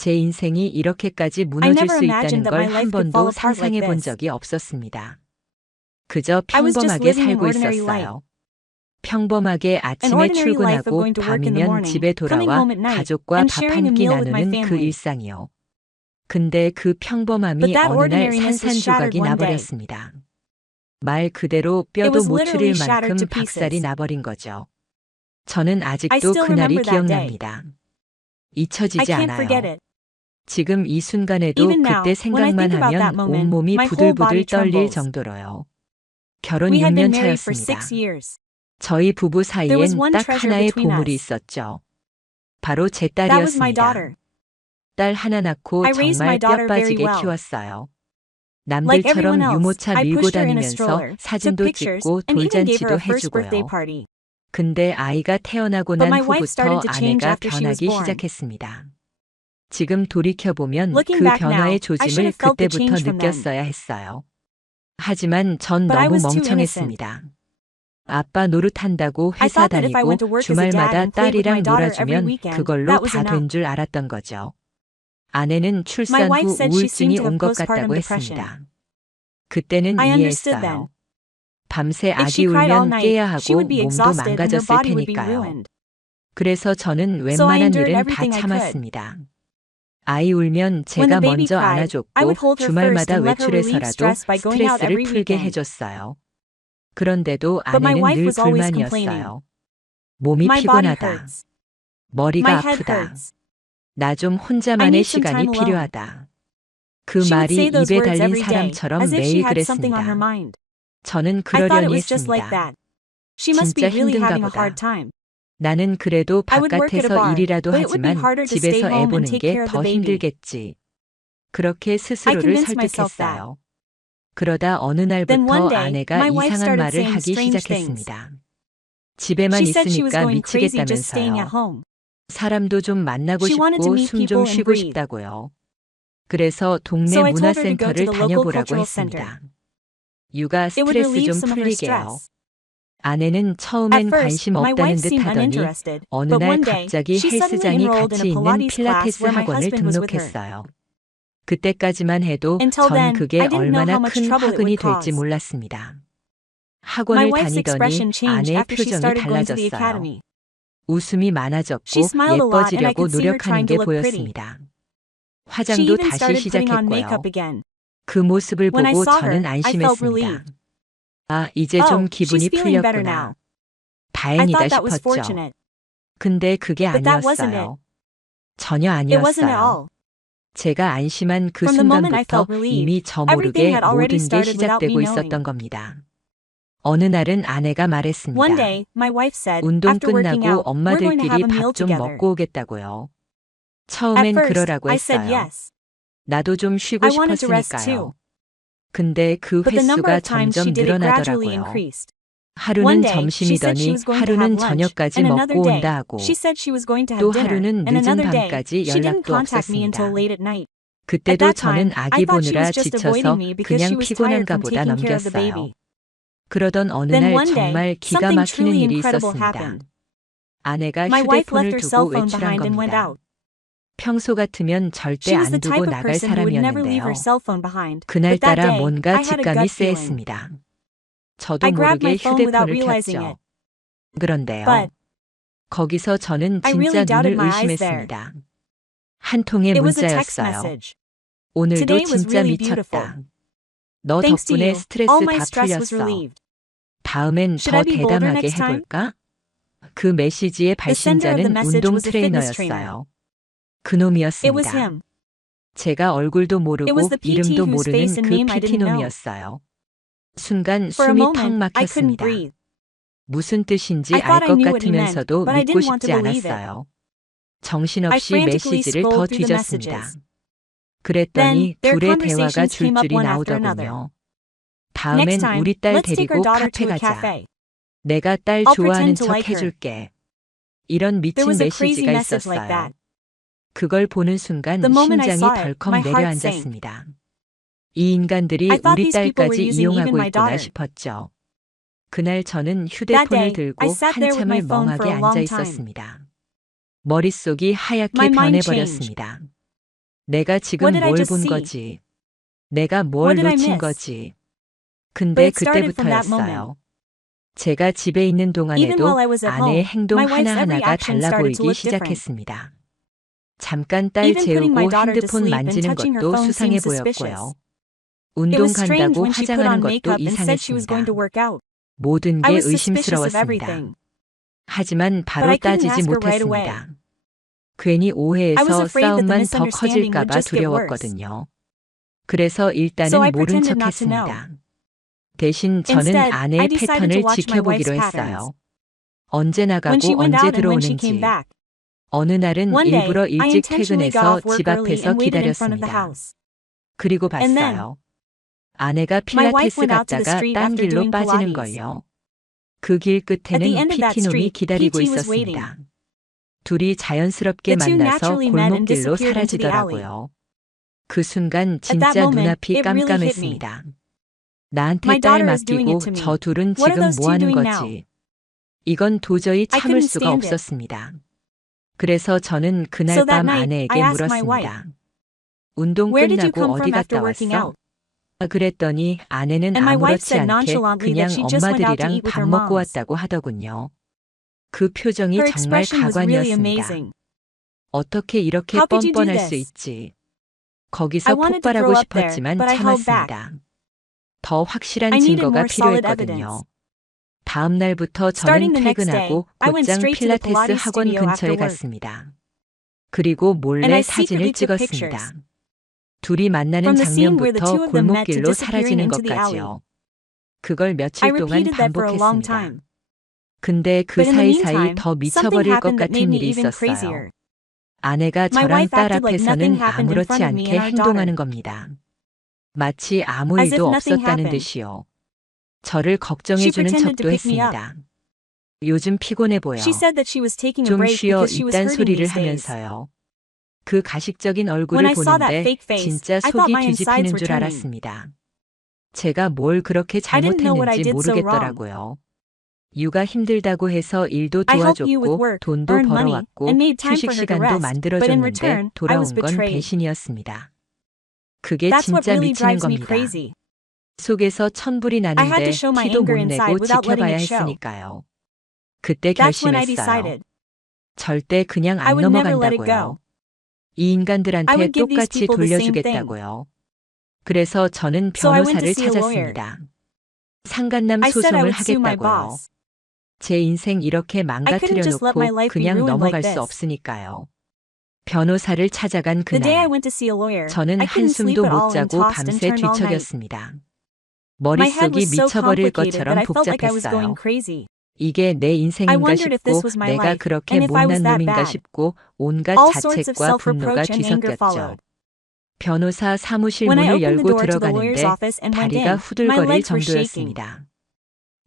제 인생이 이렇게까지 I 무너질 never 수 있다는 imagined that 걸 my 한 life could fall 번도 apart like 상상해 본 this. 적이 없었습니다. 그저 I was just 평범하게 living an 살고 ordinary life. 있었어요. 평범하게 An 아침에 ordinary life of 출근하고 going to work in the 밤이면 morning, 집에 coming 돌아와 home at night, 가족과 and 밥 sharing 한 a 끼 meal with my 나누는 그 family. 일상이요. 근데 그 But 평범함이 that 어느 날 ordinariness was shattered 산산조각이 one day. 나버렸습니다. 말 그대로 It 뼈도 was 못 literally 추릴 shattered to 만큼 박살이 pieces. 나버린 거죠. 저는 I 아직도 still 그날이 remember that day. 기억납니다. I 잊혀지지 can't forget 않아요. it. 지금 이 순간에도 Even 그때 now, when I 생각만 think about that 하면 moment, 온몸이 my whole body 부들부들 떨릴 trembles. 정도로요. 결혼 We had been 6년 married for 차였습니다. 6 years. 저희 부부 There was 사이엔 one 딱 treasure 하나의 between 보물이 us. 있었죠. 바로 제 That was my 딸이었습니다. daughter. 딸 하나 낳고 I raised 정말 my daughter 뼈 very 빠지게 well. 키웠어요. Like everyone 남들처럼 else, 유모차 I 밀고 pushed her in a 다니면서 stroller, took 사진도 pictures, 찍고 and even gave her 돌잔치도 a first birthday 해주고요. party. 근데 아이가 태어나고 But 난 my wife started 후부터 to change 아내가 after she was 변하기 born. 시작했습니다. 지금 돌이켜보면 Looking 그 back now, 변화의 I should 조짐을 have felt the 그때부터 change from then. 느꼈어야 했어요. 하지만 전 But I 너무 was too innocent. 멍청했습니다. 아빠 노릇한다고 I 회사 thought that if I 다니고 went to work as a dad 주말마다 and played with 딸이랑 my daughter every 놀아주면 weekend, 그걸로 that was 다 된 enough. 줄 알았던 거죠. 아내는 My 출산 wife 후 said she seemed 우울증이 to have 온 것 postpartum 같다고 depression. 했습니다. 그때는 I understood then. 이해했어요. 밤새 If 아기 she cried all 울면 night, 깨야 she 하고 would be 몸도 exhausted and her 망가졌을 body would be 테니까요. ruined. 그래서 저는 So I 웬만한 endured 일은 다 everything I could. 참았습니다. 아이 울면 When 제가 the baby 먼저 cried, I 안아줬고 would hold her first 주말마다 and let her relieve 외출해서라도 stress by going out 스트레스를 every 풀게 weekend. 해줬어요. 그런데도 But my 아내는 wife 늘 was always complaining. 불만이었어요. 몸이 My body 피곤하다. hurts. 머리가 My head 아프다. hurts. 나 좀 I 혼자만의 need some 시간이 time alone. 필요하다. 그 She would 말이 say those 입에 words 달린 every day, 사람처럼 as if she 매일 had something on her 그랬습니다. mind. 저는 I thought it 그러려니 was just like 했습니다. that. She must be 진짜 really 힘든가 having a hard 보다. time. 나는 그래도 I would work at a 바깥에서 bar, 일이라도 but it would be 하지만 harder to stay 집에서 애 home and 보는 take 게 care of the 더 baby. 힘들겠지. 그렇게 I 스스로를 convinced myself that. 설득했어요. 그러다 어느 Then one 날부터 day, 아내가 my wife 이상한 started 말을 saying 하기 strange things. 시작했습니다. 집에만 She said she was 있으니까 going crazy just staying 미치겠다면서요. at home. 사람도 좀 만나고 She wanted to 싶고 meet 숨 좀 people and 쉬고 breathe. 싶다고요. 그래서 동네 So I told her to go to 문화센터를 the local 다녀보라고 cultural center. 했습니다. 육아 It would 스트레스 relieve 좀 some of her 풀리게요. stress. 아내는 At 처음엔 first, 관심 my 없다는 wife 듯 seemed 하더니 uninterested, 어느 but 날 one day, 갑자기 she suddenly 헬스장이 enrolled in 같이 a 있는 Pilates class 필라테스 where my 학원을 husband was with her. 등록했어요. 그때까지만 해도 Until 전 then, 그게 I didn't know 얼마나 how much 큰 trouble it 화근이 would 될지 cause. 몰랐습니다. My 학원을 wife's 다니더니 expression changed 아내의 after she 표정이 started going to the 달라졌어요. academy. 웃음이 많아졌고 She smiled a lot and I 예뻐지려고 could see her 노력하는 trying to 게 look pretty. 보였습니다. She 화장도 even 다시 started putting on makeup 시작했고요. again. 그 모습을 When I 보고 saw 저는 her, I felt relieved. 안심했습니다. 아, 이제 좀 Oh, 기분이 she's feeling better 풀렸구나. now. I 다행이다 thought that was 싶었죠. fortunate. 근데 그게 But that wasn't it. 아니었어요. 전혀 It wasn't at 아니었어요. all. 제가 안심한 그 From the moment I 순간부터 felt relieved, 이미 저 everything 모르게 had already 모든 게 started without me 시작되고 knowing. 있었던 겁니다. 어느 날은 아내가 One 말했습니다. day, my wife said, 운동 after working 끝나고 out, we're going to have 엄마들끼리 a meal 밥 좀 together. 먹고 오겠다고요. At 처음엔 first, 그러라고 I said 했어요. yes. 나도 좀 쉬고 I wanted to rest 싶었으니까요. too. 근데 그 But the number 횟수가 of times 점점 she did it gradually 늘어나더라고요. increased. One 하루는 day, she said 점심이더니 she was going to have 하루는 lunch, 저녁까지 and another 먹고 day, 온다 하고 she said she was going to 또 have dinner, 하루는 and 늦은 another day, 밤까지 she didn't 연락도 contact me until 없었습니다. late at night. At 그때도 that time, 저는 아기 I thought she 보느라 was just 지쳐서 avoiding me because she 그냥 was tired 피곤한가 from 보다 taking care of the 넘겼어요. baby. 그러던 어느 Then 날 one day, 정말 기가 something 막히는 truly 일이 incredible 있었습니다. happened. 아내가 My wife left 휴대폰을 her cell 두고 phone 외출한 behind and went 겁니다. out. 평소 같으면 절대 She was 안 the type 두고 of 나갈 person who would never leave 사람이었는데요. her cell phone behind. But that 그날따라 day, 뭔가 I had a 직감이 gut feeling. 쎄했습니다. 저도 I grabbed 모르게 my phone without 휴대폰을 realizing 켰죠. it. 그런데요. But 거기서 저는 I 진짜 really doubted 눈을 my eyes there. 의심했습니다. 한 통의 It was a text 문자였어요. message. 오늘도 Today was 진짜 really 미쳤다. 너 Thanks to 덕분에 you, 스트레스 all my 다 stress was 풀렸어. relieved. 다음엔 Should 더 I be bolder 대담하게 next time? 해볼까? 그 메시지의 The sender of the 발신자는 message 운동 was a fitness trainer. 트레이너였어요. It was 그놈이었습니다. him. 제가 얼굴도 It 모르고 was the PT 이름도 whose face 모르는 and 그 name I didn't know. PT놈이었어요. 순간 For a 숨이 턱 moment, I couldn't 막혔습니다. breathe. 무슨 뜻인지 I thought 알 I 것 knew what he meant, 같으면서도 but I 믿고 didn't want 싶지 to believe it. 않았어요. I 정신없이 frantically 메시지를 더 scrolled through the 뒤졌습니다. messages. 그랬더니 Then, their 둘의 대화가 conversations came up 줄줄이 one after another. 나오더군요. Next 다음엔 time, 우리 딸 let's take 데리고 our daughter 카페 to a 가자. cafe. 내가 딸 I'll 좋아하는 pretend to 척 like her. 해줄게. 이런 There 미친 was a crazy 메시지가 message like 있었어요. that. 그걸 보는 순간 The moment I 심장이 saw it, 덜컥 my heart sank. 내려앉았습니다. 이 인간들이 I thought 우리 these people were 딸까지 using even 이용하고 my 있구나 daughter. 싶었죠. 그날 저는 That 휴대폰을 day, 들고 I sat there with my 한참을 phone for 멍하게 a long 앉아 time. 있었습니다. 머릿속이 하얗게 My mind 변해버렸습니다. 내가 지금 What did I 뭘 just 본 see? 거지? 내가 뭘 What did I 놓친 miss? 거지? But 근데 it started from that 그때부터였어요. 제가 집에 있는 Even 동안에도 while I was at 아내의 home, 행동 my wife's every 하나하나가 action 달라 started to 보이기 look different. 시작했습니다. 잠깐 딸 Even putting my 재우고 daughter to 핸드폰 sleep and 만지는 touching her 것도 phone 수상해 seemed suspicious. 보였고요. It 운동 was strange 간다고 when she put 화장하는 on 것도 makeup and said she was going 이상했습니다. to work out. 모든 I 게 was suspicious of 의심스러웠습니다. everything. 하지만 But 바로 I couldn't 따지지 ask her right 못했습니다. away. 괜히 I was 오해해서 afraid that the 싸움만 더 misunderstanding 커질까 would 봐 just get worse. 두려웠거든요. 그래서 So 일단은 I 모른 pretended not to know. 척했습니다. 대신 저는 Instead, 아내의 I decided to 패턴을 watch my wife's 지켜보기로 patterns. 했어요. 언제 When she 나가고 went 언제 out and when she came 들어오는지. back. 어느 날은 One day, 일부러 I 일찍 intentionally got 퇴근해서 off work 집 early 앞에서 and waited in front of the 기다렸습니다. house. 그리고 And then, 봤어요. 아내가 my wife 필라테스 went out to the 갔다가 street 딴 after 길로 doing 빠지는 Pilates. 걸요. 그 길 At the 끝에는 end of that PT 놈이 street, 기다리고 PT was waiting. 있었습니다. 둘이 자연스럽게 The two 만나서 naturally met and 골목길로 disappeared into the alley. 사라지더라고요. 그 순간 At that 진짜 moment, 눈앞이 it really hit me. 깜깜했습니다. 나한테 My 딸 daughter is doing 맡기고 it to me. 저 둘은 What are 지금 those 뭐 two 하는 doing 거지? 이건 도저히 I 참을 couldn't 수가 stand it. 없었습니다. 그래서 저는 그날 So that 밤 night, 아내에게 I asked my 물었습니다. 운동 Where did you 끝나고 come 어디 from after 갔다 working 왔어? out? 그랬더니 아내는 And my wife 아무렇지 said 않게 nonchalantly 그냥 that she just went out to 엄마들이랑 eat with 밥 her 먹고 moms. 왔다고 하더군요. 그 표정이 Her 정말 expression was really 가관이었습니다. amazing. 어떻게 이렇게 How could you do 뻔뻔할 수 this? 있지? I 거기서 wanted to 폭발하고 throw up there, 싶었지만 but I held back. 참았습니다. 더 확실한 I needed 증거가 more solid 필요했거든요. evidence. 다음 날부터 Starting 저는 the next day, 퇴근하고 I went 곧장 straight to the 필라테스 Pilates 학원 studio after 근처에 work. 갔습니다. 그리고 And 몰래 I 사진을 secretly took 찍었습니다. pictures. 둘이 만나는 From the scene where the 장면부터 two of them met to 골목길로 disappearing 사라지는 into the alley. 것까지요. 그걸 I 며칠 동안 repeated that for a long 반복했습니다. time. 근데 그 But in the 사이사이 meantime, 더 something 미쳐버릴 것 happened that made 같은 me 일이 even 있었어요. crazier. 아내가 My 저랑 wife 딸 acted like nothing 앞에서는 happened in 아무렇지 front of me 않게 and our 행동하는 daughter. 겁니다. 마치 아무 As if 일도 nothing 없었다는 happened. 듯이요. 저를 She 걱정해주는 pretended 척도 to pick me up. 했습니다. 요즘 피곤해 보여. She said that she was taking a 좀 break 쉬어 because she was 이딴 hurting 소리를 these days. 하면서요. 그 가식적인 When 얼굴을 I saw that 보는데 fake face, 진짜 I thought 속이 my insides 뒤집히는 were 줄 turning. 알았습니다. 제가 뭘 그렇게 I didn't know what I 잘못했는지 did so wrong. 모르겠더라고요. 육아 힘들다고 해서 일도 I helped you with 도와줬고 work, 돈도 earned money, 벌어왔고 and made time 휴식 for her to 시간도 rest, but in 만들어줬는데 return, I 돌아온 was 건 betrayed. 배신이었습니다. 그게 That's what 진짜 really 미치는 drives me 겁니다. crazy. 속에서 천불이 I had 나는데 to show my 티도 못 anger inside 내고 without letting 지켜봐야 it show. 했으니까요. 그때 That's when I 결심했어요. decided. 절대 그냥 I 안 would never let it 넘어간다고요. go. 이 I 인간들한테 would give these 똑같이 people the same thing. 돌려주겠다고요. 그래서 저는 So I went to 변호사를 see a lawyer. 찾았습니다. 상간남 I said I 소송을 would sue my 하겠다고요. boss. 제 인생 이렇게 I couldn't just let my 망가뜨려 놓고 life be 그냥 ruined 넘어갈 like 수 this. 없으니까요. 변호사를 찾아간 The day I 그날 went to see a lawyer, 저는 I couldn't sleep 한숨도 at 못 all and 자고 tossed and 밤새 turned all night. 뒤척였습니다. My head 머릿속이 was so 미쳐버릴 complicated that 것처럼 I felt like I was going 복잡했어요. crazy. 이게 내 I 인생인가 wondered if this 싶고 was my 내가 life, 그렇게 and if I 못난 was that 놈인가 bad. 싶고 온갖 All sorts of 자책과 분노가 self-reproach and anger 뒤섞였죠. followed. 변호사 사무실 When I 문을 opened the 열고 door to the lawyer's 들어가는데 office and went 다리가 in, my 후들거릴 legs were shaking. 정도였습니다.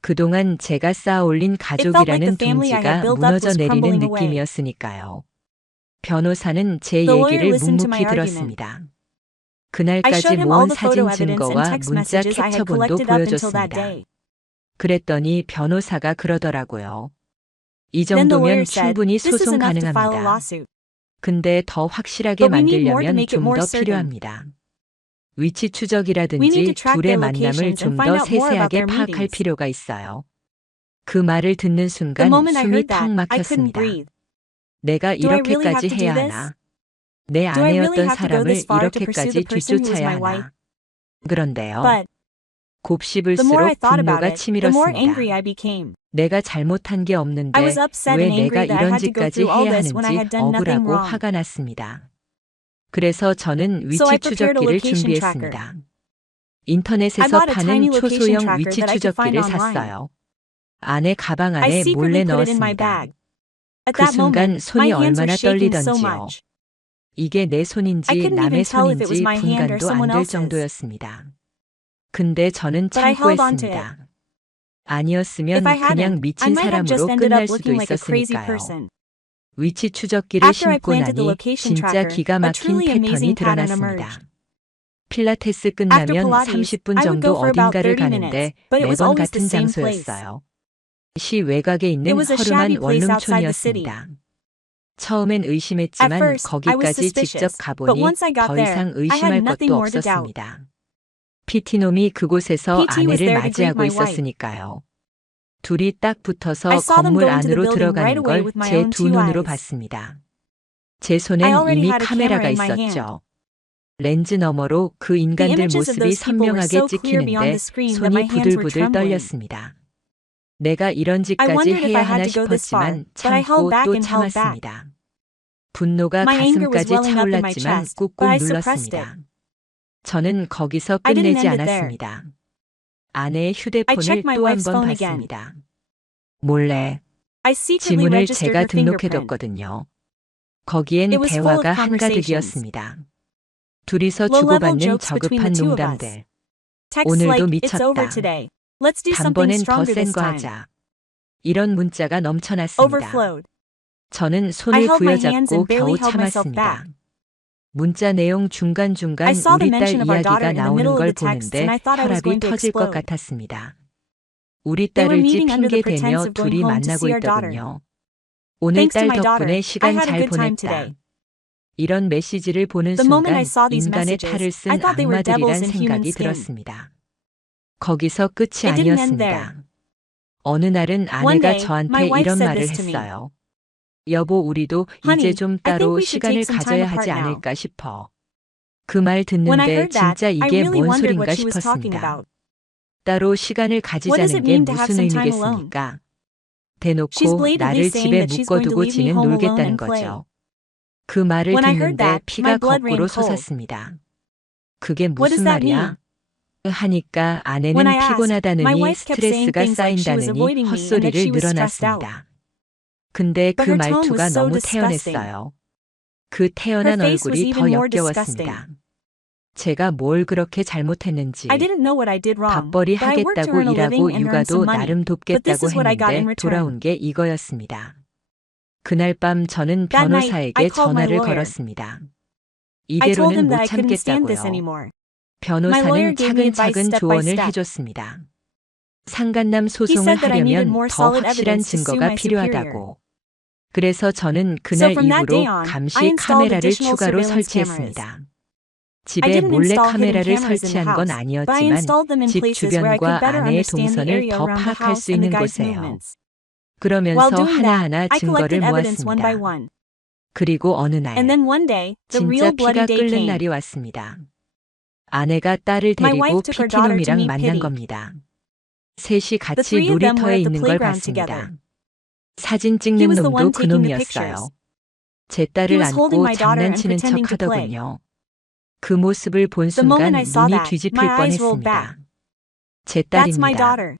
그동안 제가 쌓아올린 It felt like 가족이라는 the family I 둥지가 had built up 무너져 was 내리는 crumbling away. 느낌이었으니까요. 변호사는 제 The lawyer 얘기를 listened to my 묵묵히 argument. 들었습니다. I 그날까지 showed him all 모은 the photo 사진 evidence and 증거와 text 문자 messages I had 캡처본도 collected up until that 보여줬습니다. day. 그랬더니 변호사가 그러더라고요. 이 Then the 정도면 lawyer said, 충분히 "This is 소송 enough to file a 가능합니다. lawsuit. 근데 더 확실하게 But we need more 만들려면 to make it 좀 more 더 certain. 필요합니다. 위치 We need to 추적이라든지 track 둘의 their 만남을 locations 좀 and find 더 out more about 세세하게 their 파악할 meetings." 필요가 있어요. 그 말을 듣는 The 순간 moment I 숨이 heard 탁 that, I couldn't 막혔습니다. breathe. 내가 Do I really have 이렇게까지 to do 해야 this? 하나? 내 Do I really 아내였던 have to go 사람을 this far to pursue 이렇게까지 the person who was 뒤쫓아야 my wife? 하나? 그런데요. But the more I 곱씹을수록 thought about 분노가 it, the more angry 치밀었습니다. I became. 내가 잘못한 게 없는데 I was upset 왜 and 내가 angry that I 이런 had to go 짓까지 through all 해야 this when I 하는지 had done nothing 억울하고 wrong. 화가 났습니다. 그래서 저는 So 위치 I prepared a 추적기를 location tracker. 준비했습니다. I 인터넷에서 bought a tiny 파는 location 초소형 tracker 위치 that I could find 추적기를 online. 샀어요. 아내 가방 I 안에 몰래 secretly put it in my 넣었습니다. bag. At 그 that 순간 moment, my 손이 hands were 얼마나 shaking so 떨리던지요. much. 이게 내 I 손인지 couldn't 남의 even tell if it was 손인지 my hand or 분간도 안 someone 될 else's. 정도였습니다. 근데 저는 But I 참고 held on to it. 했습니다. 아니었으면 If I 그냥 hadn't, I 미친 might have just 사람으로 ended 끝날 up 수도 looking like a crazy 있었으니까요. person. 위치 추적기를 After I 신고 planted the 나니 location 진짜 tracker, 기가 a 막힌 truly 패턴이 amazing pattern 드러났습니다. emerged. 필라테스 After 끝나면 Pilates, 30분 I would 정도 go for about 어딘가를 30 minutes, 가는데 but it was 매번 always the 같은 same place. 장소였어요. 시 외곽에 It 있는 was a shabby 허름한 place outside the city. 원룸촌이었습니다. 처음엔 At 의심했지만 first, I was 거기까지 직접 suspicious, but 가보니 once I got 더 there, 이상 I had 의심할 nothing 것도 more to doubt. 없었습니다. PT놈이 그곳에서 PT was 아내를 there to greet 맞이하고 my wife. 있었으니까요. 둘이 딱 붙어서 I saw them 건물 go into the 안으로 building 들어가는 right away 걸 with my 제 own 두 two 눈으로 eyes. 봤습니다. 제 I 손엔 already 이미 had a camera 카메라가 in my hand. 있었죠. 렌즈 너머로 그 The 인간들 images of 모습이 those people were 선명하게 so clear beyond 찍히는데 the screen that 손이 my hands were 부들부들 trembling. 떨렸습니다. 내가 이런 I 짓까지 wondered if 해야 I 하나 had to go this far, 싶었지만 but I held 참고 back 또 and held back. 참았습니다. 분노가 My anger was 가슴까지 welling up in my 차올랐지만 chest, 꾹꾹 but I suppressed it. 눌렀습니다. 저는 거기서 I didn't 끝내지 end it there. 않았습니다. 아내의 I 휴대폰을 checked my 또 한 wife's 번 phone again. 봤습니다. 몰래 I secretly 지문을 registered 제가 her fingerprint. 등록해뒀거든요. 거기엔 It was full of 대화가 conversations. 한가득이었습니다. 둘이서 Low-level 주고받는 jokes between 저급한 the two of us. 농담들. Texts 오늘도 like, it's over 미쳤다. today. Let's do something 단번엔 더 stronger 센 this 거 time. 하자. 이런 문자가 넘쳐났습니다. Overflowed. 저는 I 손을 held my hands 부여잡고 and barely 겨우 held myself 참았습니다. back. 문자 내용 중간중간 I saw the 우리 딸 mention of our daughter 이야기가 in the 나오는 middle of 걸 the text 보는데 and I thought I was 혈압이 going to 터질 것 explode. 같았습니다. 우리 They were 딸을지 meeting under the 핑계대며 pretense of going 둘이 home to 만나고 see our daughter. 있더군요. 오늘 Thanks to 딸 my daughter, 덕분에 I 시간 had a 잘 good time 보냈다. today. 이런 메시지를 보는 The moment I 순간 saw these 인간의 messages, 탈을 I 쓴 thought they were devils 악마들이란 in human 생각이 skin. 들었습니다. 거기서 끝이 It didn't end there. 아니었습니다. 어느 날은 One 아내가 day, 저한테 my wife 이런 said 말을 this to me. 했어요. 여보, 우리도 Honey, 이제 좀 I think 따로 we should 시간을 take some time 가져야 apart 하지 now. 않을까 싶어. 그 말 When I 듣는데 heard that, 진짜 I 이게 really 뭔 wondered 소린가 what she was talking 싶었습니다. about. 따로 시간을 What does 가지자는 it 게 mean to have 무슨 some time alone? 의미겠습니까? She's 대놓고 blatantly 나를 saying 집에 that she's going to 묶어두고 leave me 지는 home alone 놀겠다는 and play. 거죠. 그 말을 When I heard 듣는데 that, 피가 my blood ran 거꾸로 cold. 솟았습니다. 그게 What does 무슨 that 말이야? 하니까 When 아내는 I asked, my 피곤하다느니 wife kept saying 스트레스가 things like she was 쌓인다느니 avoiding me and that 헛소리를 she was stressed out. 늘어놨습니다. 근데 But 그 her tone 말투가 was so 너무 disgusting. 태연했어요. 그 태연한 Her face was 얼굴이 더 even more 역겨웠습니다. 제가 뭘 그렇게 잘못했는지 I didn't know what I did wrong, 밥벌이 but I worked to 하겠다고 earn a living 일하고 and earn 육아도 some money. 나름 But this 돕겠다고 is what I got in 했는데 return. 돌아온 게 이거였습니다. 그날 밤 저는 That night, I 변호사에게 called my 전화를 lawyer. 걸었습니다. I told 이대로는 him that 못 I couldn't stand this 참겠다고요. anymore. My 변호사는 lawyer gave me advice 차근차근 step by 조언을 step. 해줬습니다. 상간남 He 소송을 said that I needed 하려면 more 더 solid 확실한 evidence to sue 증거가 my superior. 필요하다고. 그래서 저는 So 그날 from that day 이후로 on, I 감시 installed 카메라를 additional 추가로 surveillance cameras. 설치했습니다. I 집에 didn't 몰래 install hidden 카메라를 cameras in the 설치한 건 house, but I 아니었지만 installed them in 집 places where I could 주변과 better 아내의 understand the 동선을 area 더 around the 파악할 house 수 and the 있는 guy's 곳에요. movements. While 그러면서 doing that, 하나하나 I collected 증거를 evidence one by 모았습니다. one. 그리고 어느 And 날 then one day, the 진짜 real 피가 bloody day 끓는 came. 날이 왔습니다. 아내가 딸을 My 데리고 wife took her daughter to 피티놈이랑 meet 만난 Pitty. 겁니다. 셋이 The 같이 three of them 놀이터에 were at the 있는 걸 playground 봤습니다. together. 사진 He 찍는 was the 놈도 one taking the 그놈이었어요. pictures. 제 He 딸을 was holding 안고 my daughter and 장난치는 척 pretending to play. 하더군요. 그 모습을 본 The moment 순간 I saw 눈이 that, 뒤집힐 my eyes rolled back. 뻔했습니다. 제 That's my 딸입니다. daughter.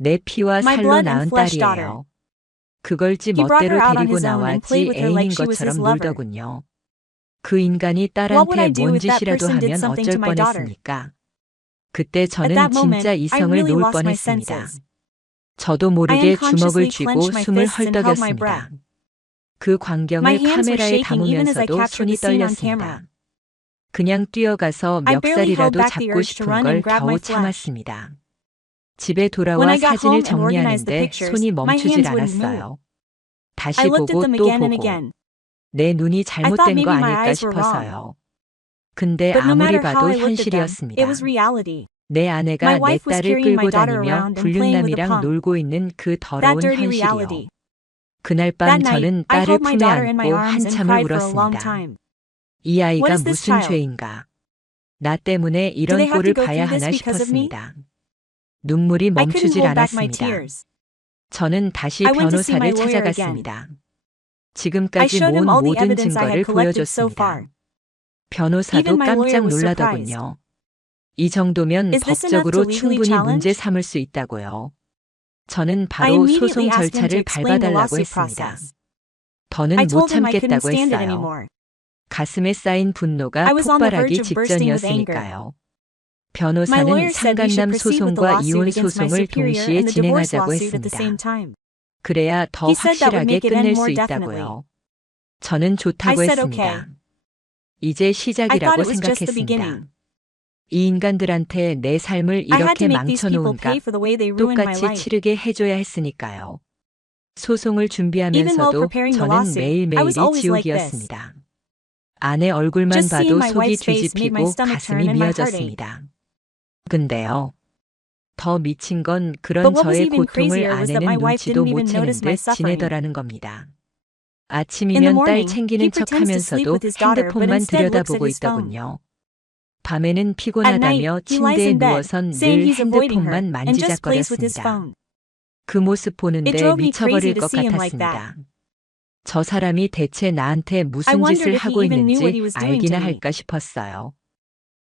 내 피와 My 살로 blood and 낳은 flesh 딸이에요. 그걸지 He brought her 멋대로 out on 데리고 his own and played 나왔지 with her 애인인 like she was 것처럼 his lover. 놀더군요. 그 인간이 What would 딸한테 I do 뭔 if that 짓이라도 person did 하면 something 어쩔 to my daughter? 뻔했습니까? 그때 At 저는 that moment, 진짜 I 이성을 really 놓을 lost my 뻔했습니다. senses. 저도 I 모르게 주먹을 unconsciously 쥐고 clenched my 숨을 fists and held my 헐떡였습니다. breath. 그 My 광경을 hands were 카메라에 shaking even as I 담으면서도 captured 손이 the scene on 떨렸습니다. camera. 그냥 뛰어가서 I barely held 멱살이라도 back the 잡고 urge to 싶은 run 걸 and grab my 겨우 flesh. 참았습니다. 집에 When 돌아와 I got 사진을 home and organized the 정리하는데 pictures, 손이 my 멈추질 hands wouldn't move. 않았어요. 다시 I looked at 보고 them 또 again and 보고 again. 내 눈이 I thought 잘못된 maybe 거 my 아닐까 eyes were wrong. 싶어서요. 근데 But no 아무리 matter how 봐도 I looked at them, 현실이었습니다. it was reality. 내 My 아내가 내 wife was 딸을 carrying my 끌고 daughter 다니며 around and playing with a 불륜남이랑 punk. 놀고 있는 그 That 더러운 dirty 현실이요. reality. 그날 밤 That night, 저는 I 딸을 held my 품에 daughter in my 안고 arms and 한참을 cried for a long 울었습니다. time. 이 What 아이가 is this 무슨 child? 죄인가? 나 때문에 Do 이런 they have 꼴을 to go 봐야 through this 하나 because of me? 싶었습니다. 눈물이 I couldn't 멈추질 hold back my 않았습니다. tears. 저는 다시 I went to see my 변호사를 lawyer again. 찾아갔습니다. I 지금까지 showed him 모은 all the 모든 evidence I 증거를 had collected so 보여줬습니다. far. 변호사도 Even my lawyer 깜짝 was 놀라더군요. 이 정도면 Is this enough 법적으로 to legally 충분히 문제 challenge? 삼을 수 있다고요. 저는 I 바로 소송 immediately asked him to 절차를 explain the 밟아달라고 lawsuit 했습니다. process. 더는 I 못 told him I couldn't 참겠다고 stand it 했어요. anymore. 가슴에 쌓인 분노가 I was on the verge 폭발하기 of bursting with anger. 직전이었으니까요. My 변호사는 lawyer said we should 상간남 proceed with the 소송과 lawsuit 이혼 against my 소송을 superior 동시에 and the divorce 진행하자고 lawsuit at the 했습니다. same time. 그래야 더 He said that would 확실하게 make it end 끝낼 more 수 definitely. 있다고요. 저는 I 좋다고 said 했습니다. okay. 이제 I 시작이라고 thought it was just the 생각했습니다. beginning. 이 인간들한테 내 삶을 I had 이렇게 to make these people 망쳐놓은 pay 값 for the way they ruined my 똑같이 life. 치르게 해줘야 했으니까요. 소송을 Even while 준비하면서도 preparing the 저는 lawsuit, I 매일매일이 was always like this. 지옥이었습니다. 아내 얼굴만 Just seeing 봐도 my 속이 wife's face made my 뒤집히고 stomach 가슴이 turn and my heart ache. 미어졌습니다. 근데요. 더 미친 건 그런 But what was 저의 even 고통을 crazier was that 아내는 my wife 눈치도 didn't 못 even 채는 notice my 듯 suffering. 지내더라는 겁니다. In the 아침이면 딸 morning, 챙기는 he 척 pretends to sleep 하면서도 with his daughter, but 핸드폰만 instead looks at 들여다보고 his phone. 있더군요. 밤에는 At night, 피곤하다며 he lies 침대에 in bed, 누워선 saying 늘 he's avoiding her, 핸드폰만 and just plays with his 만지작거렸습니다. phone. 그 모습 It 보는데 drove me 미쳐버릴 crazy to 것 see him like that. 같았습니다. 저 사람이 대체 나한테 I 무슨 wondered 짓을 if he 하고 even knew what 있는지 he was doing to 알기나 me. 할까 싶었어요.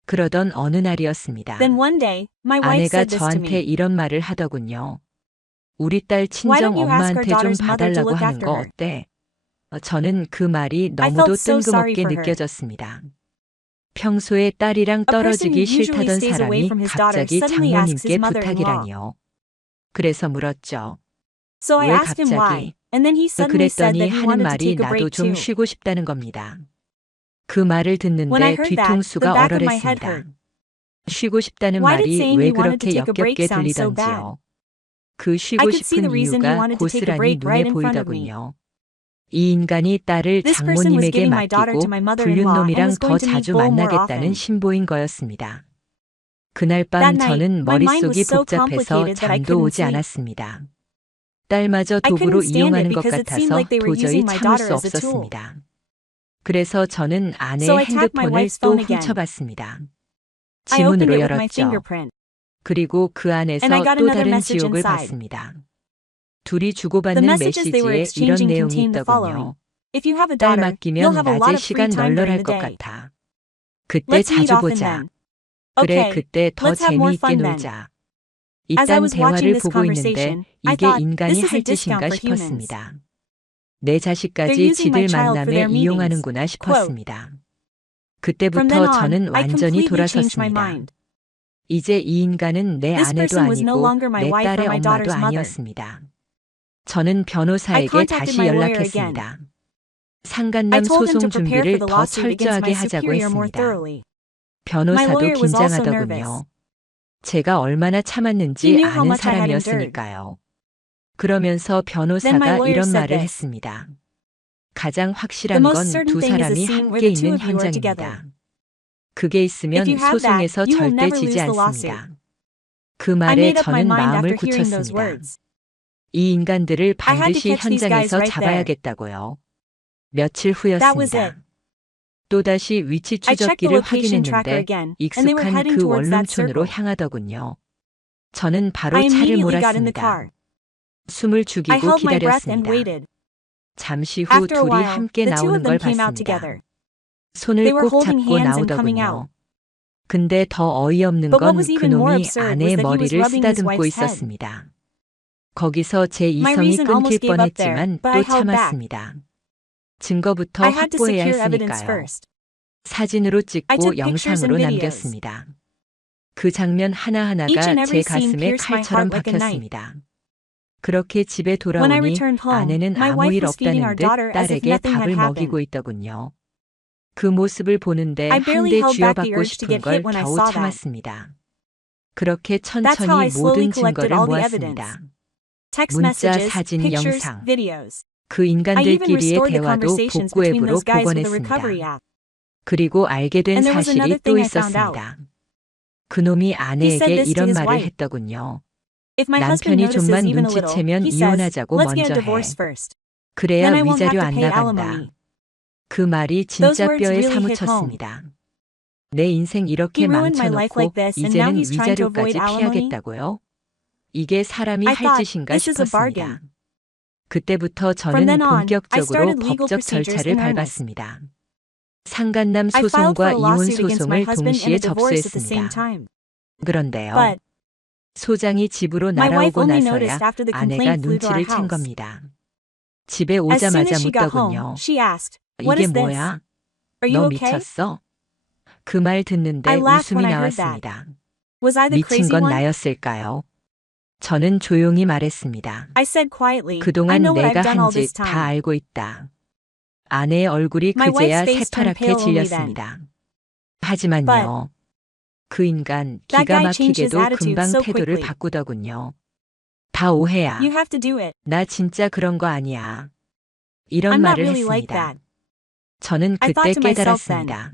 그러던 어느 날이었습니다. Then one day, my wife 아내가 said this to 저한테 me. 이런 말을 하더군요. 우리 딸 Why 친정 don't you ask 엄마한테 our 좀 daughter's mother to 봐달라고 look 하는 after 거 her? 어때? 저는 그 말이 I 너무도 felt so sorry 뜬금없게 for her. 느껴졌습니다. 평소에 딸이랑 A person who 떨어지기 usually 싫다던 stays away 사람이 from his daughter 갑자기 suddenly asks 장모님께 his mother-in-law. 부탁이라니요. 그래서 물었죠. So I 왜 asked him 갑자기? why, and then he suddenly said 그랬더니 that he 하는 wanted to 말이 take a 나도 break 좀 too. 쉬고 싶다는 겁니다. 그 말을 When I 듣는데 heard that, the 뒤통수가 back of my head 얼얼했습니다. hurt. 쉬고 싶다는 Why did 말이 saying 왜 he wanted to 그렇게 take a break 역겹게 sound so bad? 들리던지요. 그 I 쉬고 could see 싶은 the reason he 이유가 wanted to take a 고스란히 break 눈에 right in front of me. 보이더군요. 이 인간이 딸을 This person was 장모님에게 giving my daughter 맡기고 to my mother-in-law and 불륜놈이랑 was 더 going to meet 자주 Bull more 만나겠다는 often. 신보인 거였습니다. 그날 밤 That night, 저는 my mind was 머릿속이 so 복잡해서 complicated that I 잠도 couldn't 오지 sleep. 않았습니다. 딸마저 I 도구로 couldn't stand it 이용하는 것 because it seemed 같아서 like they were 도저히 using my 참을 daughter 수 as a tool. 없었습니다. 그래서 저는 So 아내의 I tapped my 핸드폰을 wife's 또 phone again. 훔쳐봤습니다. I opened 지문으로 it with my 열었죠. fingerprint. 그리고 그 안에서 And I got 또 another 다른 message 지옥을 inside. 봤습니다. 둘이 The 주고받는 messages they were 메시지에 이런 exchanging 내용이 contained the following. 있더군요. If you have a 딸 daughter, 맡기면 you'll have a lot 낮에 of free 시간 time during 널널할 the 것 day. 같아. 그때 Let's meet 자주 often 보자. then. 그래, Okay, 그때 더 let's have more 재미있게 fun then. 놀자. As I 이딴 was watching 대화를 this 보고 있는데 conversation, I 이게 thought, 인간이 this is 할 a discount 짓인가 for humans. 싶었습니다. 내 They're 자식까지 using my 지들 child for their 만남에 meetings. 이용하는구나 Quote, 싶었습니다. From 그때부터 then on, 저는 I 완전히 completely changed my 돌아섰습니다. mind. 이제 이 인간은 내 This 아내도 person was no 아니고 longer my 내 wife or 딸의 my 엄마도 daughter's mother. 아니었습니다. 저는 I 변호사에게 contacted 다시 my lawyer again. 연락했습니다. I 상간남 told him 소송 to prepare 준비를 for the 더 lawsuit against 철저하게 my 하자고 superior more 했습니다. thoroughly. My 변호사도 lawyer was also nervous. 긴장하더군요. 제가 얼마나 He 참았는지 knew how 아는 much I had endured. 사람이었으니까요. 그러면서 Then my 변호사가 lawyer 이런 said 말을 this. 했습니다. 가장 The 확실한 most 건 certain 두 thing is a 사람이 scene where 함께 the two 있는 of you are together. 현장입니다. 그게 If 있으면 you have that, 소송에서 you will 절대 never 지지 lose the lawsuit. 않습니다. 그 I 말에 made up my 저는 mind 마음을 after hearing those 굳혔습니다. words. 이 인간들을 I had to 반드시 catch these guys 현장에서 right there. 잡아야겠다고요. 며칠 That was it. 후였습니다. 또다시 위치 I checked the 추적기를 location tracker 확인했는데 again, and they were 익숙한 heading 그 towards that 원룸촌으로 circle. 향하더군요. 저는 바로 I 차를 immediately got in the 몰았습니다. car. 숨을 I 죽이고 held my breath and 기다렸습니다. waited. 잠시 후 After a 둘이 while, 함께 the two 나오는 of 걸 them came out 봤습니다. together. 손을 They were 꼭 holding 잡고 hands and coming 나오더군요. out. 근데 더 어이없는 But what 건 was even more 그놈이 absurd was 아내의 that he was 머리를 rubbing his 쓰다듬고 wife's head. 있었습니다. 거기서 제 My 이성이 reason almost 끊길 gave up there, 뻔했지만 but 또 I held back. 참았습니다. 증거부터 I had to 확보해야 secure evidence 했으니까요. first. 사진으로 I 찍고 took pictures and 영상으로 videos. 남겼습니다. 그 장면 Each 하나하나가 and 제 every scene 가슴에 pierced my 칼처럼 heart like a knife. 박혔습니다. 그렇게 집에 When I 돌아오니 returned home, 아내는 my 아무 wife 일 was feeding 없다는 our 듯 daughter as if 딸에게 nothing had 밥을 먹이고 happened. 있더군요. 그 모습을 보는데 I 한 barely 대 held back the 쥐어받고 urge to 싶은 get 걸 hit when I 겨우 saw that. 참았습니다. 그렇게 That's how I 천천히 slowly 모든 collected 증거를 all the 모았습니다. evidence. Text 문자, messages, 사진, pictures, 영상. videos. 그 I even 인간들끼리의 restored the 대화도 conversations 복구 between 앱으로 those guys with a 복원했습니다. recovery app. 그리고 알게 된 And there was another 사실이 또 thing I found out. 있었습니다. 그놈이 He said 아내에게 this to 이런 his 말을 wife. 했더군요. If my husband 남편이 notices 좀만 even a little, 눈치채면 he says, 이혼하자고 let's get 먼저 a 해. divorce first. 그래야 Then I won't have 위자료 to 안 pay 나간다. alimony. 그 말이 Those 진짜 words 뼈에 really hit home. 사무쳤습니다. 내 인생 이렇게 He ruined my life 망쳐놓고 like this, and now 이제는 he's trying to avoid 위자료까지 alimony? 피하겠다고요? 이게 사람이 I 할 thought, 짓인가 this is a 싶었습니다. bargain. 그때부터 From 저는 then on, I 본격적으로 started legal 법적 procedures 절차를 in earnest. 밟았습니다. 상간남 I filed for 소송과 a 이혼 lawsuit against my 소송을 husband and 동시에 a divorce at the same 접수했습니다. time. 그런데요. But 소장이 집으로 my wife 날아오고 only 나서야 noticed after the 아내가 complaint flew to our 눈치를 챈 house. 겁니다. 집에 As soon 오자마자 as she got 묻더군요. home, she asked, "What 이게 is this? 뭐야? Are you 너 okay?" 미쳤어? 그 말 듣는데 I laughed 웃음이 when I heard that. 나왔습니다. Was I the 미친 crazy 건 one? 나였을까요? 저는 조용히 말했습니다. I said quietly, I 그동안 know what 내가 I've done all 한 this 짓 다 time. 알고 있다. 아내의 얼굴이 My 그제야 wife's face turned 새파랗게 pale only then. 질렸습니다. 하지만요. 그 인간 That 기가 guy changed his 막히게도 attitude 금방 so 태도를 quickly. 바꾸더군요. 다 오해야. You have to do it. 나 진짜 그런 거 아니야. 이런 I'm not 말을 really like 했습니다. that. 저는 I 그때 thought to myself 깨달았습니다.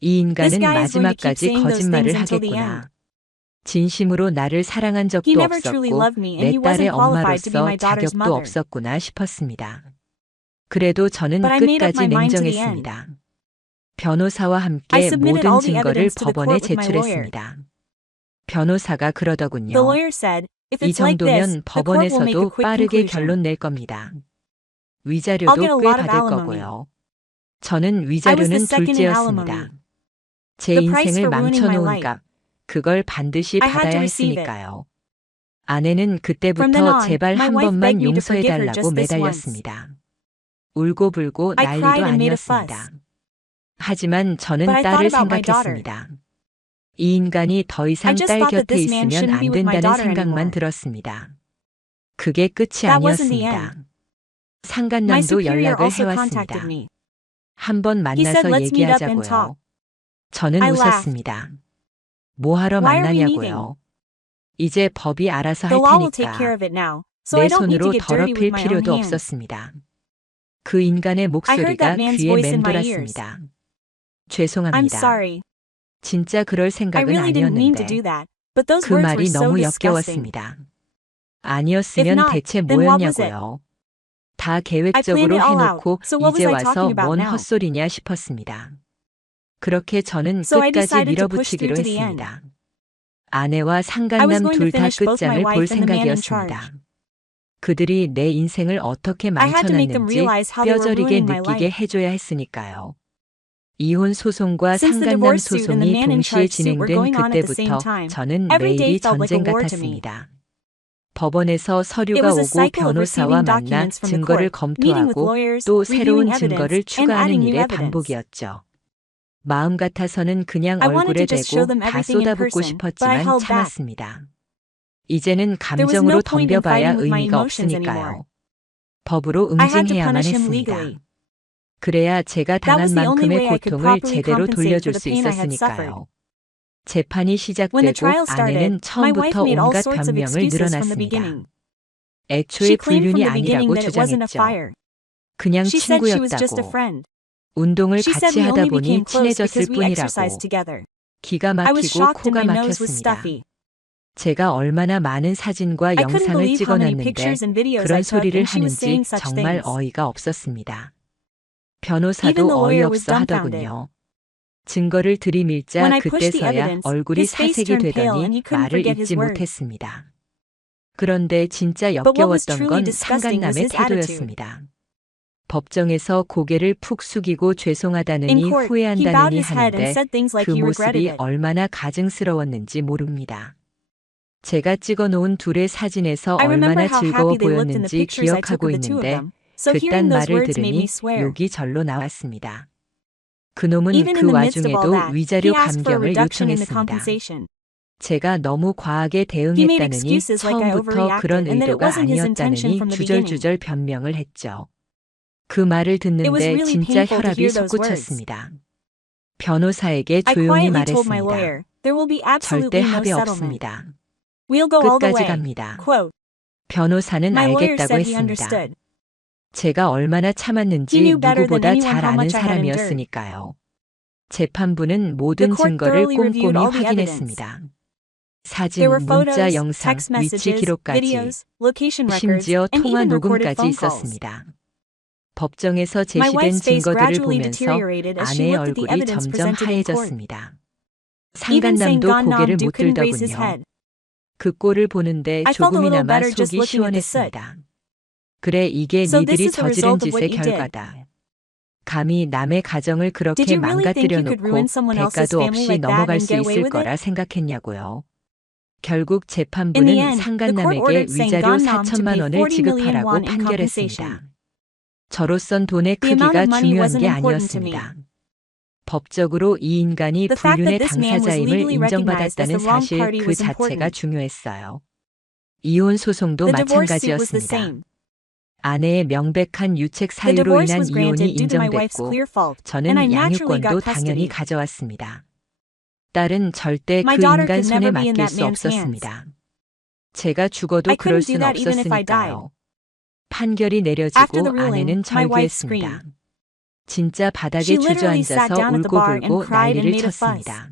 이 인간은 This guy is going to keep 마지막까지 saying those 거짓말을 things until the 하겠구나. end. 진심으로 나를 사랑한 He 적도 never truly 없었고 loved me and 내 he 딸의 wasn't qualified to be 엄마로서 my daughter's 자격도 mother. 없었구나 싶었습니다. 그래도 저는 But I made up 끝까지 my mind to the end. 냉정했습니다. 변호사와 I 함께 submitted 모든 all the 증거를 evidence to the 법원에 court with my lawyer. 제출했습니다. 변호사가 The 그러더군요. lawyer said, if 이 it's like this, 정도면 the court will make a 법원에서도 quick 빠르게 conclusion. 결론 낼 겁니다. I'll get 위자료도 a 꽤 lot of 받을 alimony. 거고요. 저는 I was the 위자료는 second in alimony. 둘째였습니다. 제 The price 인생을 for ruining my 망쳐놓은 life. 값, 그걸 반드시 I had 받아야 to receive it. 했으니까요. 아내는 From then 그때부터 on, 제발 my 한 wife 번만 begged me to forgive her 용서해달라고 just this once. 매달렸습니다. 울고불고 I 난리도 cried and made a 아니었습니다. fuss. 하지만 저는 But I 딸을 thought about my daughter. 생각했습니다. 이 인간이 더 이상 I just 딸 thought that 곁에 this man 있으면 shouldn't 안 be with my 된다는 daughter 생각만 anymore. 들었습니다. 그게 끝이 That wasn't the 아니었습니다. end. My 상간남도 superior 연락을 also 해왔습니다. contacted me. 한번 He said, 만나서 "Let's meet up and 얘기하자고요. talk." 저는 I laughed. 웃었습니다. 뭐하러 Why are we 만나냐고요. 이제 법이 알아서 The 할 law will take 테니까 care of it now, so 내 I don't need to 손으로 get dirty 더럽힐 with my own 필요도 hands. 없었습니다. 그 인간의 I heard 목소리가 that man's 귀에 voice in my ears. 맴돌았습니다. I'm 죄송합니다. sorry. 진짜 그럴 I 생각은 really didn't mean to 아니었는데 do that, but those 그 words 말이 were so 너무 disgusting. 역겨웠습니다. If 아니었으면 not, 대체 then what was it? 뭐였냐고요. 다 I planned 계획적으로 it all out, 해놓고 so what was 이제 I 와서 talking about 뭔 now? 헛소리냐 싶었습니다. 그렇게 저는 So I 끝까지 decided to push 밀어붙이기로 through to the end. 했습니다. 아내와 I was 상간남 going to 둘 다 finish both my 끝장을 볼 wife and the man in 생각이었습니다. charge. 그들이 내 인생을 어떻게 I had to make them 망쳐놨는지 realize how they were 뼈저리게 ruining my 느끼게 life. 해줘야 했으니까요. 이혼 소송과 Since the 상간남 divorce suit and the 소송이 man in 동시에 charge suit were 진행된 going on at the same 그때부터 time, 저는 every day 매일이 felt like a 전쟁 war to me. 같았습니다. 법원에서 It 서류가 was a 오고 cycle of 변호사와 receiving 만나 documents from the 증거를 court, meeting with 검토하고 lawyers, 또 reviewing 새로운 evidence, 증거를 and 추가하는 adding new 일의 evidence. 반복이었죠. 마음 같아서는 그냥 I wanted 얼굴에 to just show 대고 them 다 everything in 쏟아붓고 person, but I 싶었지만 held back. 참았습니다. 이제는 There was 감정으로 no point in 덤벼봐야 fighting with my 의미가 emotions 없으니까요. anymore. 법으로 I had to 응징해야만 punish him 했습니다. legally. 그래야 제가 That was 당한 the only 만큼의 way I could 고통을 properly 제대로 compensate 돌려줄 for the 수 pain I had suffered. 있었으니까요. 재판이 When the 시작되고 trial 아내는 started, my wife 처음부터 made all 온갖 sorts of 변명을 excuses from the 늘어놨습니다. beginning. 애초에 She claimed from 불륜이 the beginning 아니라고 that it wasn't a 주장했죠. fire. 그냥 She said she was just a 친구였다고. friend. 운동을 She said 같이 we 하다 only became 보니 close 친해졌을 because we 뿐이라고. exercised together. 기가 I was 막히고 shocked and 코가 my nose was 막혔습니다. stuffy. 제가 얼마나 많은 사진과 I couldn't 영상을 believe how many 찍어놨는데 pictures and videos 그런 I took, 소리를 and she was 하는지 saying such 정말 things. 어이가 없었습니다. Even 변호사도 the lawyer was 어이없어 dumbfounded. 하더군요. 증거를 들이밀자 When I pushed the 그때서야 evidence, 얼굴이 his face 사색이 turned pale and 되더니 he couldn't 말을 forget his 잇지 words. 못했습니다. 그런데 진짜 But what was 역겨웠던 truly 건 disgusting was 상간남의 his attitude. 태도였습니다. 법정에서 고개를 푹 숙이고 In 죄송하다느니 court, he bowed 후회한다느니 his head and 하는데 said things like 그 he regretted 모습이 it. 얼마나 가증스러웠는지 모릅니다. 제가 찍어놓은 둘의 사진에서 I remember 얼마나 how 즐거워 happy they looked in the 보였는지 pictures I took 기억하고 of the two of 있는데 them, so 그딴 hearing those 말을 words made 들으니 me swear. 욕이 절로 나왔습니다. 그놈은 Even 그 in the midst of all 와중에도 that, 위자료 he asked for a 감경을 reduction in the 요청했습니다. compensation. 제가 너무 과하게 He made 대응했다느니 excuses like I 처음부터 그런 overreacted and that it 의도가 wasn't his intention 아니었다느니 from the beginning. 주절주절 변명을 했죠. 그 말을 It was 듣는데 really 진짜 painful to 혈압이 hear those words. spod쳤습니다. 변호사에게 I 조용히 quietly told my 말했습니다. lawyer, there will be 절대 absolutely no 합의 settlement. 없습니다. We'll go all the 끝까지 way. 갑니다. Quote, 변호사는 my lawyer 알겠다고 said he 했습니다. understood. 제가 얼마나 He 참았는지 knew better than 누구보다 anyone 잘 how 아는 much I had endured. 사람이었으니까요. 재판부는 모든 The court 증거를 thoroughly reviewed 꼼꼼히 all the evidence. 확인했습니다. 사진, There were 문자, photos, 영상, text 위치 messages, 기록까지, videos, location records, 심지어 and 통화 even recorded 녹음까지 phone calls. 있었습니다. 법정에서 My 제시된 wife's face 증거들을 gradually 보면서 deteriorated as she 아내의 looked at the 얼굴이 evidence 점점 presented in court. 하얘졌습니다. Even 상간남도 Sang-gon 고개를 Nam-do 못 couldn't raise his 들더군요. head. 그 꼴을 보는데 I felt a little 조금이나마 better just 속이 looking at the soot. 시원했습니다. 그래, 이게 So this 니들이 is the 저지른 result of 짓의 what you did. 결과다. 감히 남의 가정을 Did 그렇게 you really think you could 망가뜨려 ruin 놓고 someone else's 대가도 family 없이 like that 넘어갈 and 수 get away 있을 with it? 거라 생각했냐고요. 결국 In the 재판부는 end, the court 상간남에게 ordered 위자료 Sang-gon Nam to 4천만 pay 원을 40 million 지급하라고 won in 판결했습니다. compensation. 저로선 돈의 The amount 크기가 of money 중요한 wasn't 게 important to me. 아니었습니다. 법적으로 이 인간이 The fact 불륜의 that this man was 당사자임을 legally recognized as 인정받았다는 the wrong 사실 party 그 was 자체가 important. 중요했어요. 이혼 소송도 The divorce suit was the 마찬가지였습니다. same. 아내의 명백한 유책 The 사유로 divorce 인한 was 이혼이 granted due to my wife's 인정됐고 clear fault, and 저는 I naturally 양육권도 got 당연히 custody. 가져왔습니다. 딸은 절대 My 그 daughter 인간 could 손에 never be in 맡길 that 수 man's hands. 없었습니다. 제가 죽어도 I 그럴 couldn't do 순 that even if I died. 없었으니까요. 판결이 After 내려지고 the ruling, 아내는 my wife 절규했습니다. screamed. 진짜 바닥에 She literally sat 주저앉아서 down at the 울고 bar and 불고 cried and 난리를 made a fuss. 쳤습니다.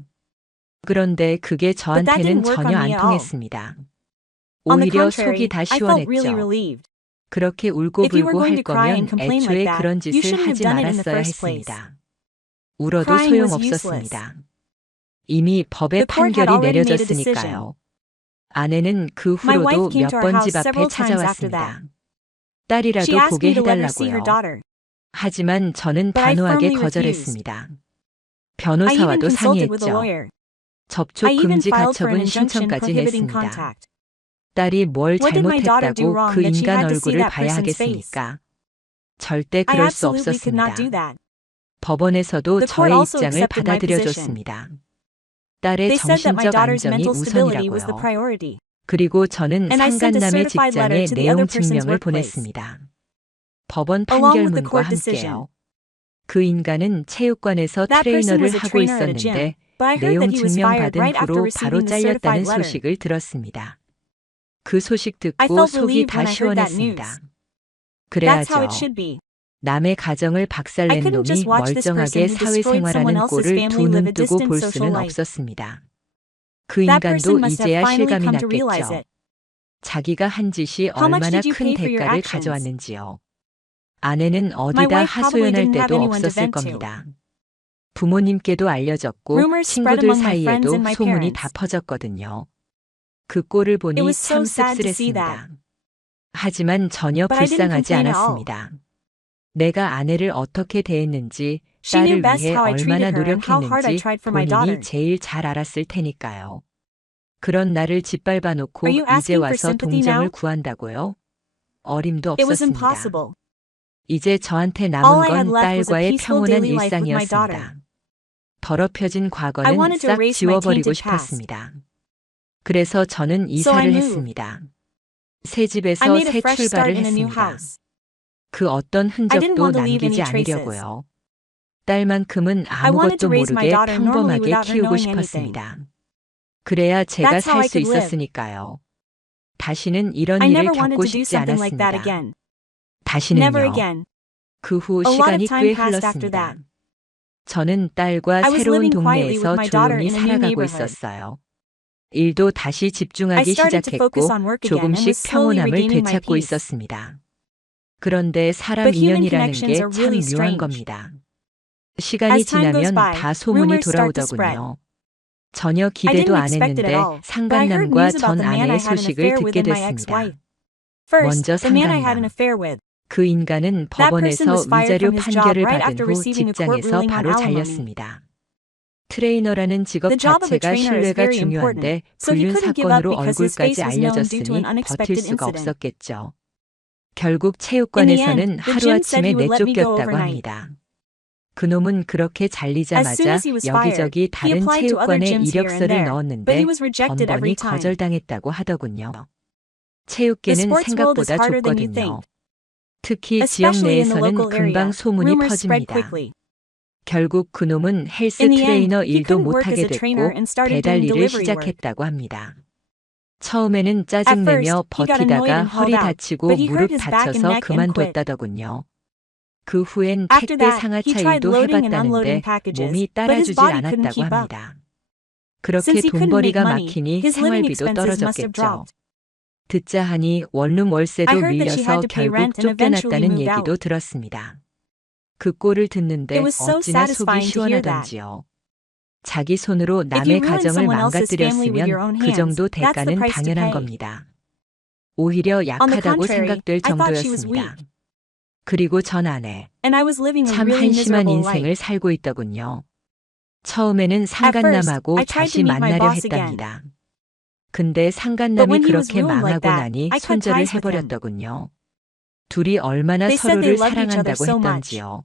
그런데 그게 But that 저한테는 didn't work 전혀 on me 안 at all. 통했습니다. On the 오히려 contrary, 속이 다 I felt really 시원했죠. relieved. 그렇게 울고 If you were 불고 going 할 to cry and 거면 complain 애초에 like that, 그런 you 짓을 shouldn't have 하지 done it in the 말았어야 first place. 했습니다. 울어도 Crying was 소용없었습니다. 이미 법의 The court had 판결이 already made a decision. 내려졌으니까요. 아내는 그 My wife 후로도 came 몇 to our 번 house 집 앞에 several times after that. 찾아왔습니다. She 딸이라도 asked 보게 me to let her see her 해달라고요. daughter. 하지만 저는 But I 단호하게 firmly 거절했습니다. I even 변호사와도 consulted with a 상의했죠. lawyer. 접촉 I even 금지 filed for an 가처분 injunction 신청까지 prohibiting 냈습니다. contact. 딸이 뭘 What did my daughter do 잘못했다고 wrong 그 that she 인간 had to see 얼굴을 that 봐야 person's face? 하겠습니까? 절대 I 그럴 수 absolutely could not do 없었습니다. that. 법원에서도 The court 저의 also 입장을 accepted my position. 받아들여줬습니다. 딸의 They said that my 정신적 daughter's 안정이 mental stability was the 우선이라고요. priority. 그리고 저는 And I sent a 상간남의 certified letter 직장에 to the 내용 other person's 증명을 workplace. 보냈습니다. 법원 Along with the 판결문과 court decision. 함께요. 그 인간은 체육관에서 That person 트레이너를 was a 하고 trainer at a gym, 있었는데 but I heard 내용 that he was fired 증명받은 right after 후로 바로 receiving the 잘렸다는 certified letter. 소식을 들었습니다. 그 소식 I 듣고 felt 속이 relieved 다 when I heard that 시원했습니다. news. That's 그래야죠. how it should be. 남의 가정을 I 박살낸 couldn't just 놈이 watch this person 멀쩡하게 who destroyed someone 사회생활하는 else's 꼴을 family 두 live 눈 a 뜨고 distant 볼 social 수는 life. 없었습니다. 그 That 인간도 person must have 이제야 finally 실감이 come to realize 났겠죠. it. 자기가 한 짓이 How much 얼마나 did you 큰 pay for your 대가를 actions? 가져왔는지요. 아내는 My 어디다 wife probably 하소연할 didn't have 데도 anyone to 없었을 vent to. 겁니다. 부모님께도 알려졌고 Rumors spread 친구들 among my friends 사이에도 and my 소문이 parents. 다 퍼졌거든요. 그 꼴을 It 보니 was so 참 sad to see that. 씁쓸했습니다. 하지만 전혀 But I didn't 불쌍하지 complain at all. 않았습니다. 내가 아내를 어떻게 대했는지, She knew 딸을 best 위해 how I 얼마나 treated her and how hard I 노력했는지 tried for my daughter. 본인이 제일 잘 알았을 테니까요. 그런 나를 짓밟아 놓고 Are you 이제 asking for 와서 sympathy 동정을 now? 구한다고요? 어림도 It was 없었습니다. impossible. 이제 저한테 All 남은 I had 건 left was a 딸과의 peaceful 평온한 daily life with my daughter. 일상이었습니다. 더럽혀진 I 과거는 wanted to 싹 erase my 지워버리고 tainted past. 싶었습니다. 그래서 저는 So I 이사를 moved. 했습니다. 새 I 집에서 made a 새 fresh start 출발을 in a new 했습니다. house. 그 어떤 I didn't 흔적도 want to leave any 남기지 traces. 않으려고요. 딸만큼은 I wanted to 아무것도 raise my 모르게 daughter normally 평범하게 without her 키우고 knowing anything. 싶었습니다. 그래야 제가 That's how 살 I 수 could live. 있었으니까요. 다시는 이런 I 일을 never wanted 겪고 to do 싶지 something like that 않았습니다. again. Never 다시는요. again. 그 후 A lot 시간이 of time 꽤 passed after 흘렀습니다. that. 저는 딸과 I was 새로운 living quietly with 동네에서 my daughter 조용히 in a new 살아가고 neighborhood. 있었어요. 일도 다시 I 집중하기 started to focus 시작했고 on work again and 조금씩 was slowly 평온함을 regaining my 되찾고 peace. 있었습니다. 그런데 사람 But human 인연이라는 connections 게 are 참 really 묘한 strange. 겁니다. 시간이 As time goes 지나면 by, 다 소문이 rumors start to spread. 돌아오더군요. 전혀 I 기대도 didn't 안 expect it at 했는데 all, but I heard 상간남과 news about 전 the man I 아내의 had an 소식을 affair with 듣게 and my 됐습니다. ex-wife. First, 먼저 the man I had an 상간남. affair with. 그 인간은 That person 법원에서 was fired 위자료 from his job 판결을 right 받은 after 후 receiving a court 직장에서 ruling on 바로 alimony. 잘렸습니다. 트레이너라는 직업 The job of a 자체가 trainer is 신뢰가 very important, 중요한데 so he 불륜 couldn't give up 사건으로 because his face 얼굴까지 was known due to an 알려졌으니 버틸 unexpected 수가 incident. 없었겠죠. 결국 In the 체육관에서는 end, the gym said 하루아침에 he would let me go 내쫓겼다고 overnight. 합니다. 그놈은 그렇게 As soon 잘리자마자 as he was fired, 여기저기 he 다른 applied to other 체육관에 gyms here and 이력서를 there, but 넣었는데 he was rejected every 번번이 time. 거절당했다고 하더군요. The 체육계는 sports world is 생각보다 harder than you 좁거든요. think. 특히 지역 Especially in the 내에서는 local area, 금방 소문이 rumors spread 퍼집니다. quickly. 결국 그놈은 헬스 In the end, 트레이너 he 일도 couldn't work as 못하게 a trainer 됐고 and started 배달 doing 일을 delivery work. 시작했다고 합니다. 처음에는 At first, 짜증내며 he got annoyed 버티다가 and held 허리 out, 다치고 but he hurt 무릎 his back and 다쳐서 neck and quit. 그만뒀다더군요. 그 후엔 After 택배 that, 상하차 he tried 일도 loading and unloading 해봤다는데 packages, 몸이 but his 따라주질 body couldn't 않았다고 keep up. 합니다. 그렇게 Since he couldn't make 돈벌이가 money, 막히니 his living 생활비도 expenses must have 떨어졌겠죠. dropped. 듣자 하니 원룸 월세도 I heard that she 밀려서 had to pay 결국 rent and eventually 쫓겨났다는 moved 얘기도 out. 들었습니다. 그 꼴을 듣는데 It was so 어찌나 속이 satisfying to hear that. 시원하던지요. 자기 손으로 If you 남의 ruin 가정을 someone else's family with your 망가뜨렸으면 own 그 hands, 정도 that's the 대가는 price to 당연한 pay. 겁니다. 오히려 On the 약하다고 contrary, 생각될 I thought she was 정도였습니다. weak. 그리고 전 아내, And I was living a 참 really 한심한 miserable 인생을 life. 살고 있더군요. 처음에는 At first, 상간남하고 I tried to 다시 meet my 만나려 boss again. 했답니다. 근데 But 상간남이 when he was 그렇게 ruined like 망하고 that, 나니 I cut 손절을 ties with him. 해버렸더군요. 둘이 얼마나 They said they 서로를 loved each other 사랑한다고 so much. 했던지요.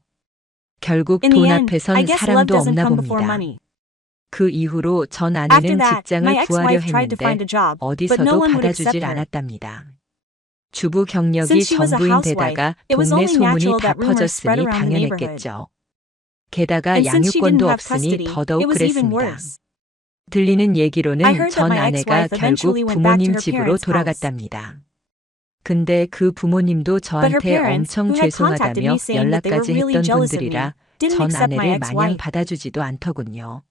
결국 In the 돈 end, 앞에선 I guess love 사랑도 doesn't 없나 come before 봅니다. money. 그 이후로 전 After 아내는 that, 직장을 my 구하려 ex-wife tried to find a 했는데 job, but no 어디서도 one would accept 받아주질 her. 않았답니다. 주부 경력이 Since she was a 전부인데다가 housewife, it was 동네 only 소문이 natural 다 that rumors spread 퍼졌으니 around the neighborhood. 당연했겠죠. 게다가 And since she didn't 양육권도 have 없으니 custody, 더더욱 it was even 그랬습니다. worse. 들리는 I 얘기로는 heard that 전 my 아내가 ex-wife eventually 결국 went back to 부모님 her 집으로 parents' house. 돌아갔답니다. 근데 그 부모님도 But her 저한테 parents, 엄청 who had contacted 죄송하다며 me saying that they were 연락까지 really 했던 jealous of me, 분들이라 didn't 전 accept my 아내를 마냥 ex-wife. 받아주지도 않더군요.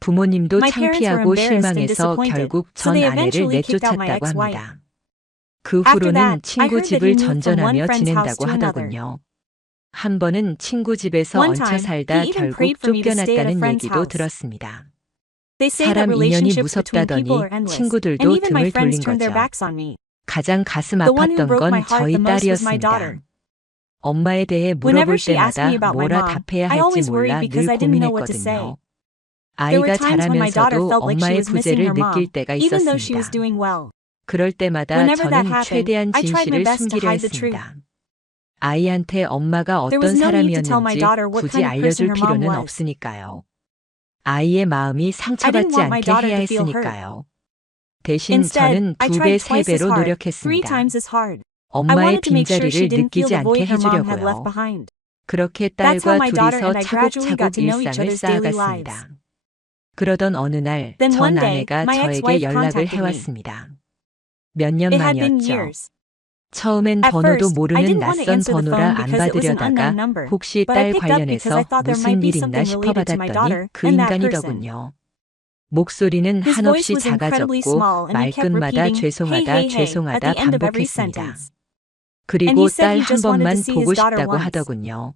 부모님도 My parents were 창피하고 embarrassed and 실망해서 disappointed, 결국 so 전 they 아내를 eventually kicked out my 내쫓았다고 ex-wife. 합니다. 그 After 후로는 that, I 친구 heard that 집을 he moved from one 전전하며 friend's house 지낸다고 to another. 하더군요. 한 번은 친구 집에서 One 얹혀 time, 살다 he even 결국 prayed for me to stay at a 쫓겨났다는 friend's 얘기도 house. 들었습니다. They say that 사람 인연이 relationships between people 무섭다더니 are endless, and 친구들도 even my 등을 friends 돌린 turned their 거죠. backs on me. 가장 가슴 The one who 아팠던 broke my 건 heart 저희 the most was my 딸이었습니다. daughter. 엄마에 대해 Whenever 물어볼 she asked 때마다 me about my 뭐라 mom, 답해야 I 할지 always worried 몰라 because 늘 I didn't know what to say. 고민했거든요. There were 아이가 times when my daughter 자라면서도 felt like she 엄마의 was missing her 부재를 느낄 mom, 때가 even though she was 있었습니다. doing well. 그럴 때마다 Whenever that 저는 happened, 최대한 I tried my 진실을 best to 숨기려 hide the truth. 했습니다. 아이한테 엄마가 There 어떤 was no need to tell my 사람이었는지 daughter what 굳이 kind of person 알려줄 her mom 필요는 was. 없으니까요. 아이의 마음이 I didn't 상처받지 want my 않게 daughter 해야 to feel hurt. 했으니까요. 대신 Instead, 저는 I 2배, tried twice as 3배로 hard, 3 노력했습니다. times as hard. I 엄마의 wanted to make sure she 빈자리를 didn't feel 느끼지 the 않게 void her mom had left 해주려고요. behind. 그렇게 That's how 딸과 my daughter 둘이서 and I gradually got 차곡차곡 to know each 일상을 other's daily 쌓아갔습니다. lives. 그러던 어느 날 Then 전 one day, 아내가 my 저에게 ex-wife 연락을 contacted me. 해왔습니다. 몇 년 It had been 만이었죠. years. 처음엔 At 번호도 first, I 모르는 didn't want to 낯선 answer the 번호라 phone 안 because it was an 받으려다가 unknown number, 혹시 but I 딸 picked up because I 관련해서 thought there might 무슨 be 일 있나 something related to my 싶어받았더니 daughter 그 and that person. 인간이더군요. 목소리는 His voice 한없이 was incredibly 작아졌고 small and he kept 말끝마다 repeating, hey, 죄송하다, hey, hey, at 죄송하다 the end of every 반복했습니다. sentence. And 그리고 he said 딸 he 한 just wanted 번만 to see 보고 his daughter 싶다고 once. 하더군요.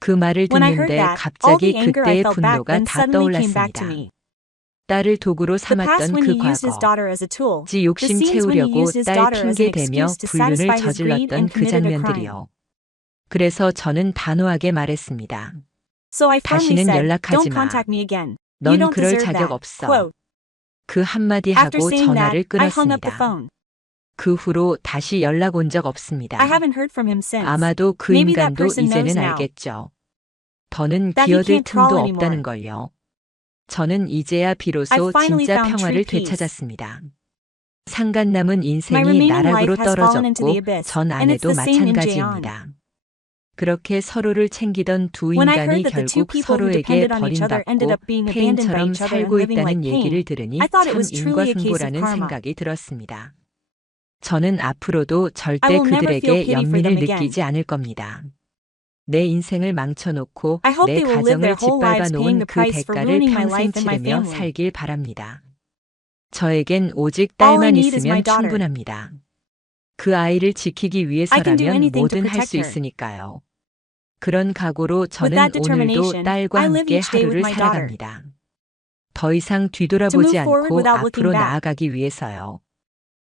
그 말을 When I heard 듣는데 that, all 갑자기 the anger I 그때의 felt back 분노가 then 다 suddenly came back to 떠올랐습니다. me. 딸을 도구로 The past 삼았던 when 그 he used his 과거, daughter as a tool, 지 the 욕심 scenes when he 채우려고 used his 딸 daughter as an 핑계 대며 excuse to 불륜을 satisfy his greed 저질렀던 and 그 committed a crime. 장면들이요. 그래서 저는 단호하게 말했습니다. So I firmly 다시는 said, 연락하지 don't 마. contact me again. You 넌 don't 그럴 deserve 자격 that. 없어. Quote. 그 한마디 After 하고 saying that, 전화를 I hung up the 끊었습니다. phone. 그 후로 다시 연락 온 적 없습니다. I haven't heard from him since. 아마도 그 Maybe that 인간도 person knows 이제는 now 알겠죠. 더는 that he 기어들 can't crawl 틈도 anymore. 없다는 걸요. 저는 이제야 비로소 I've finally 진짜 found 평화를 true peace. 되찾았습니다. 상간 남은 My 인생이 remaining 나락으로 life has fallen into the 떨어졌고 abyss, 전 and it's 아내도 the same in 마찬가지입니다. 그렇게 서로를 챙기던 두 When I 인간이 heard that the two 결국 people who 서로에게 depended on each other ended 버림받고 up being abandoned by 폐인처럼 each other and 살고 living like 있다는 얘기를 pain, 들으니 I thought it 참 was truly a case of 인과응보라는 karma. 생각이 들었습니다. 저는 앞으로도 I 절대 will never feel 그들에게 pity for them 연민을 again. 느끼지 않을 겁니다. 내 인생을 망쳐놓고 I hope 내 they will live their 가정을 whole lives paying 짓밟아 놓은 the 그 price for 대가를 ruining my 평생 life and my 치르며 family. 살길 바랍니다. 저에겐 오직 All I 딸만 need is my 있으면 daughter. 충분합니다. 그 아이를 지키기 I can do 위해서라면 anything to 뭐든 할 protect 수 her. 있으니까요. 그런 각오로 With 저는 that 오늘도 determination, 딸과 I live 함께 each day with 하루를 my daughter. 살아갑니다. 더 이상 To 뒤돌아보지 move forward 않고 without looking 앞으로 back. 나아가기 위해서요.